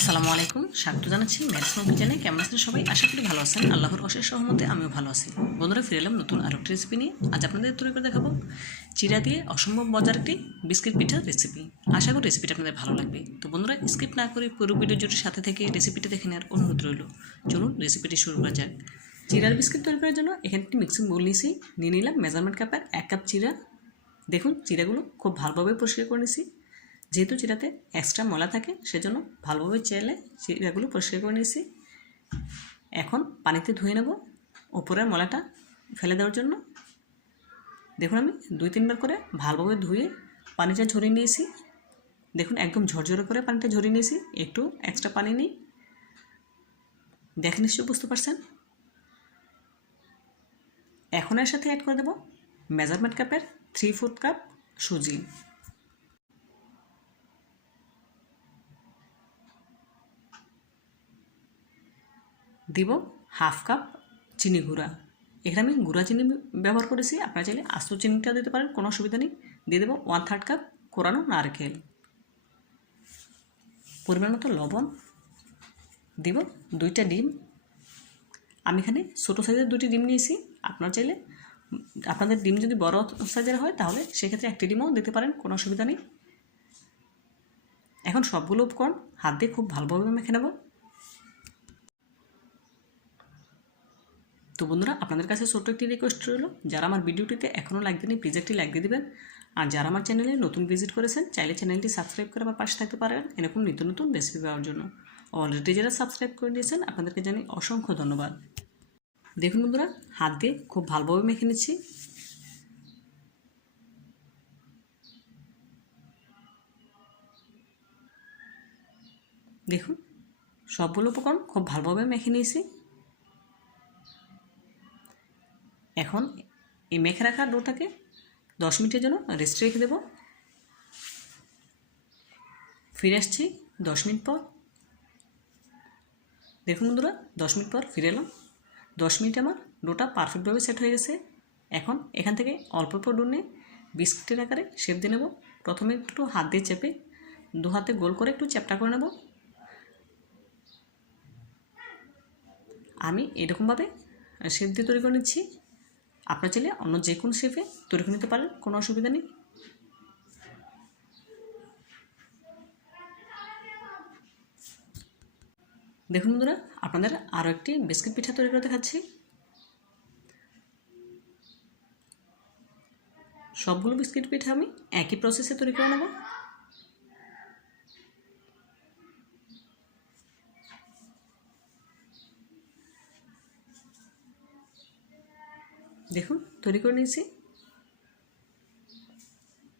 আসসালামু আলাইকুম। স্বাগত জানাচ্ছি ম্যাথস অভিযানে কেমন আছেন সবাই? আশা করি ভালো আছেন। আল্লাহর অশেষ সহমতে আমিও ভালো আছি। বন্ধুরা, ফিরে এলাম নতুন আরও একটি রেসিপি নিয়ে। আজ আপনাদের তৈরি করে দেখাবো চিরা দিয়ে অসম্ভব মজার একটি বিস্কিট পিঠার রেসিপি আশা করি রেসিপিটা আপনাদের ভালো লাগবে। তো বন্ধুরা স্কিপ না করে পুরো ভিডিও জুটির সাথে থেকে রেসিপিটা দেখে নেওয়ার অনুরোধ রইল। চলুন রেসিপিটি শুরু করা যাক। চিরার বিস্কিট তৈরি করার জন্য এখানে একটি মিক্সিং বোল নিয়েছি। নিয়ে নিলাম মেজারমেন্ট কাপের এক কাপ চিরা। দেখুন, চিরাগুলো খুব ভালোভাবে পরিষ্কার করে নিয়েছি। যেহেতু চিরাতে এক্সট্রা ময়লা থাকে, সেজন্য ভালোভাবে চেলে চিরাগুলো পরিষ্কার করে নিয়েছি। এখন পানিতে ধুয়ে নেব ওপরের ময়লাটা ফেলে দেওয়ার জন্য। দেখুন আমি দুই তিনবার করে ভালোভাবে ধুয়ে পানিটা ঝরিয়ে নিয়েছি। দেখুন একদম ঝরঝরে করে পানিটা ঝরিয়ে নিয়েছি, একটু এক্সট্রা পানি নিই। দেখে নিশ্চয়ই বুঝতে পারছেন? এখন এর সাথে অ্যাড করে দেব মেজারমেন্ট কাপের থ্রি ফোর্থ কাপ সুজি। দিব হাফ কাপ চিনি গুঁড়া। এখানে আমি গুঁড়া চিনি ব্যবহার করেছি, আপনারা চাইলে আস্ত চিনিটা দিতে পারেন, কোনো অসুবিধা নেই। দিয়ে দেবো ওয়ান থার্ড কাপ কোরানো নারকেল। পরিমাণ মতো লবণ দিব, দুইটা ডিম। আমি এখানে ছোটো সাইজের দুটি ডিম নিয়েছি, আপনার চাইলে আপনাদের ডিম যদি বড় সাইজের হয় তাহলে সেক্ষেত্রে একটি ডিমও দিতে পারেন, কোনো অসুবিধা নেই। এখন সবগুলো উপকরণ হাত দিয়ে খুব ভালোভাবে মেখে নেব। তো বন্ধুরা, আপনাদের কাছে ছোট্ট একটি রিকোয়েস্ট রইল। যারা আমার ভিডিওটিতে এখনও লাইক দেননি প্লিজ একটি লাইক দিয়ে দেবেন। আর যারা আমার চ্যানেলে নতুন ভিজিট করেছেন, চাইলে চ্যানেলটি সাবস্ক্রাইব করে আমার পাশে থাকতে পারেন। এরকম নিত্য নতুন রেসিপি পাওয়ার জন্য। অলরেডি যারা সাবস্ক্রাইব করে দিয়েছেন আপনাদেরকে জানি অসংখ্য ধন্যবাদ। দেখুন বন্ধুরা হাত দিয়ে খুব ভালোভাবে মেখে নিচ্ছি। দেখুন, সবগুলো উপকরণ খুব ভালোভাবে মেখে নিয়েছি। এখন এই মেখে রাখা ডোটাকে দশ মিনিটের জন্য রেস্ট রেখে দেব। ফিরে আসছি দশ মিনিট পর। দেখুন বন্ধুরা, দশ মিনিট পর ফিরে এলাম। দশ মিনিট আমার ডোটা পারফেক্টভাবে সেট হয়ে গেছে। এখন এখান থেকে অল্প অল্প ডো নিয়ে বিস্কিটের আকারে শেপ দিয়ে নেব। প্রথমে একটু হাত দিয়ে চেপে দু হাতে গোল করে একটু চ্যাপটা করে নেব। আমি এরকমভাবে শেপ দিয়ে তৈরি করে নিচ্ছি। আপনার চাইলে অন্য যে কোনো শেপে তৈরি করে নিতে পারেন কোনো অসুবিধা নেই? দেখুন বন্ধুরা, আপনাদের আরও একটি বিস্কিট পিঠা তৈরি করে দেখাচ্ছি। সবগুলো বিস্কিট পিঠা আমি একই প্রসেসে তৈরি করে নেব। দেখুন, তৈরি করে নিয়েছি।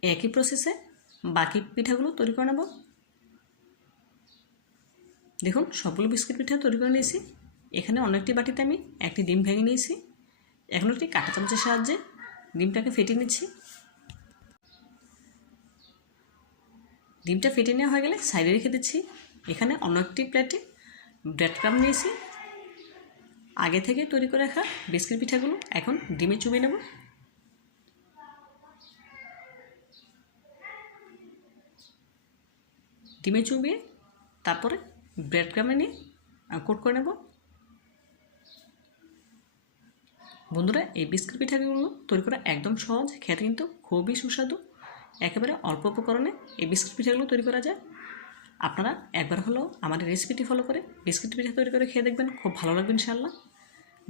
একই প্রসেসে বাকি পিঠাগুলো তৈরি করে নেব। দেখুন, সবগুলো বিস্কিট পিঠা তৈরি করে নিয়েছি। এখানে অন্য একটি বাটিতে আমি একটি ডিম ভেঙে নিয়েছি। এখন একটি কাঁটা চামচের সাহায্যে ডিমটাকে ফেটিয়ে নিচ্ছি। ডিমটা ফেটিয়ে নেওয়া হয়ে গেলে সাইডে রেখে দিচ্ছি। এখানে অন্য একটি প্লেটে ব্রেড ক্রাম নিয়েছি। আগে থেকে তৈরি করে রাখা বিস্কিট পিঠাগুলো এখন ডিমে চুবিয়ে নেব। ডিমে চুবিয়ে তারপরে ব্রেড ক্রামে নিয়ে কোট করে নেব। বন্ধুরা, এই বিস্কিট পিঠাগুলো তৈরি করা একদম সহজ, খেতে কিন্তু খুবই সুস্বাদু। একেবারে অল্প উপকরণে এই বিস্কিট পিঠাগুলো তৈরি করা যায়। আপনারা একবার হলেও আমাদের রেসিপিটি ফলো করে বিস্কিট পিঠা তৈরি করে খেয়ে দেখবেন, খুব ভালো লাগবে ইনশাল্লাহ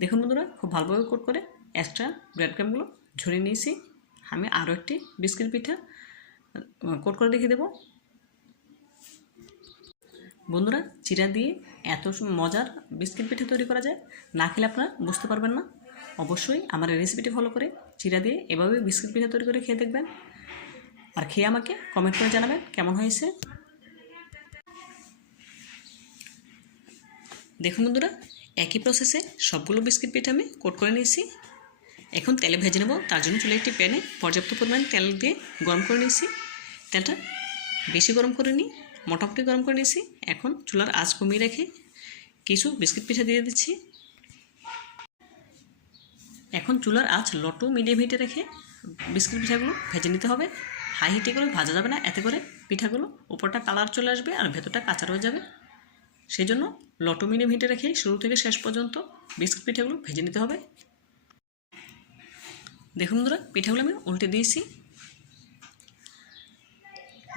দেখুন বন্ধুরা, খুব ভালোভাবে কোট করে এক্সট্রা ব্রেড ক্রামগুলো ঝরিয়ে নিয়েছি। আমি আরও একটি বিস্কিট পিঠা কোট করে দেখিয়ে দেবো। বন্ধুরা, চিরা দিয়ে এত মজার বিস্কিট পিঠা তৈরি করা যায়, না খেলে আপনারা বুঝতে পারবেন না। অবশ্যই আমার রেসিপিটি ফলো করে চিরা দিয়ে এভাবে বিস্কিট পিঠা তৈরি করে খেয়ে দেখবেন। আর খেয়ে আমাকে কমেন্ট করে জানাবেন কেমন হয়েছে। দেখুন বন্ধুরা একই প্রসেসে সবগুলো বিস্কিট পিঠা আমি কোট করে নিয়েছি। এখন তেলে ভেজে নেব, তার জন্য চলে একটি প্যানে পর্যাপ্ত পরিমাণ তেল দিয়ে গরম করে নিয়েছি। তেলটা বেশি গরম করে নিই মোটামুটি গরম করে নিয়েছি। এখন চুলার আঁচ কমিয়ে রেখে কিছু বিস্কিট পিঠা দিয়ে দিচ্ছি। এখন চুলার আঁচ লটো মিডিয়াম হিটে রেখে বিস্কিট পিঠাগুলো ভেজে নিতে হবে। হাই হিটে করে ভাজা যাবে না, এতে করে পিঠাগুলো ওপরটা কালার চলে আসবে আর ভেতরটা কাঁচা রয়ে যাবে। সেই জন্য লটো মিডিয়াম হিটে রেখে শুরু থেকে শেষ পর্যন্ত বিস্কুট পিঠাগুলো ভেজে নিতে হবে। দেখুন বন্ধুরা, পিঠাগুলো আমি উল্টে দিয়েছি।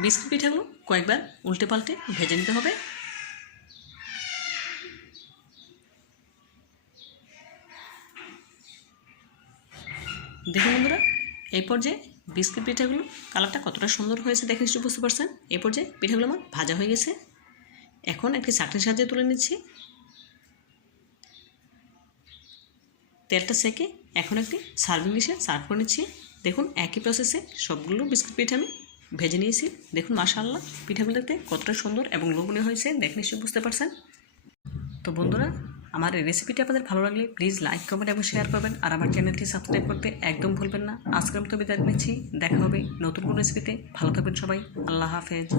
বিস্কুট পিঠাগুলো কয়েকবার উল্টে পাল্টে ভেজে নিতে হবে। দেখুন বন্ধুরা, এই পর্যায়ে বিস্কিট পিঠাগুলো কালারটা কতটা সুন্দর হয়েছে দেখে নিশ্চয়ই বুঝতে পারছেন। এই পর্যায়ে পিঠাগুলো আমার ভাজা হয়ে গেছে। এখন একটি চাকরির সাহায্যে তুলে নিচ্ছি। তেলটা সেকে এখন একটি সার্ভিং ডিশে সার্ভ করে নিচ্ছি। দেখুন, একই প্রসেসে সবগুলো বিস্কুট পিঠা আমি ভেজে নিয়েছি। দেখুন, মাশাআল্লাহ পিঠাগুলো দেখতে কতটা সুন্দর এবং লোভনীয় হয়েছে, দেখে নিশ্চয়ই বুঝতে পারছেন। তো বন্ধুরা, আমার এই রেসিপিটি আপনাদের ভালো লাগলে প্লিজ লাইক কমেন্ট এবং শেয়ার করবেন। আর আমার চ্যানেলটি সাবস্ক্রাইব করতে একদম ভুলবেন না। আজকের মতো বিদায় নিচ্ছি। দেখা হবে নতুন কোনো রেসিপিতে ভালো থাকবেন সবাই। আল্লাহ হাফেজ।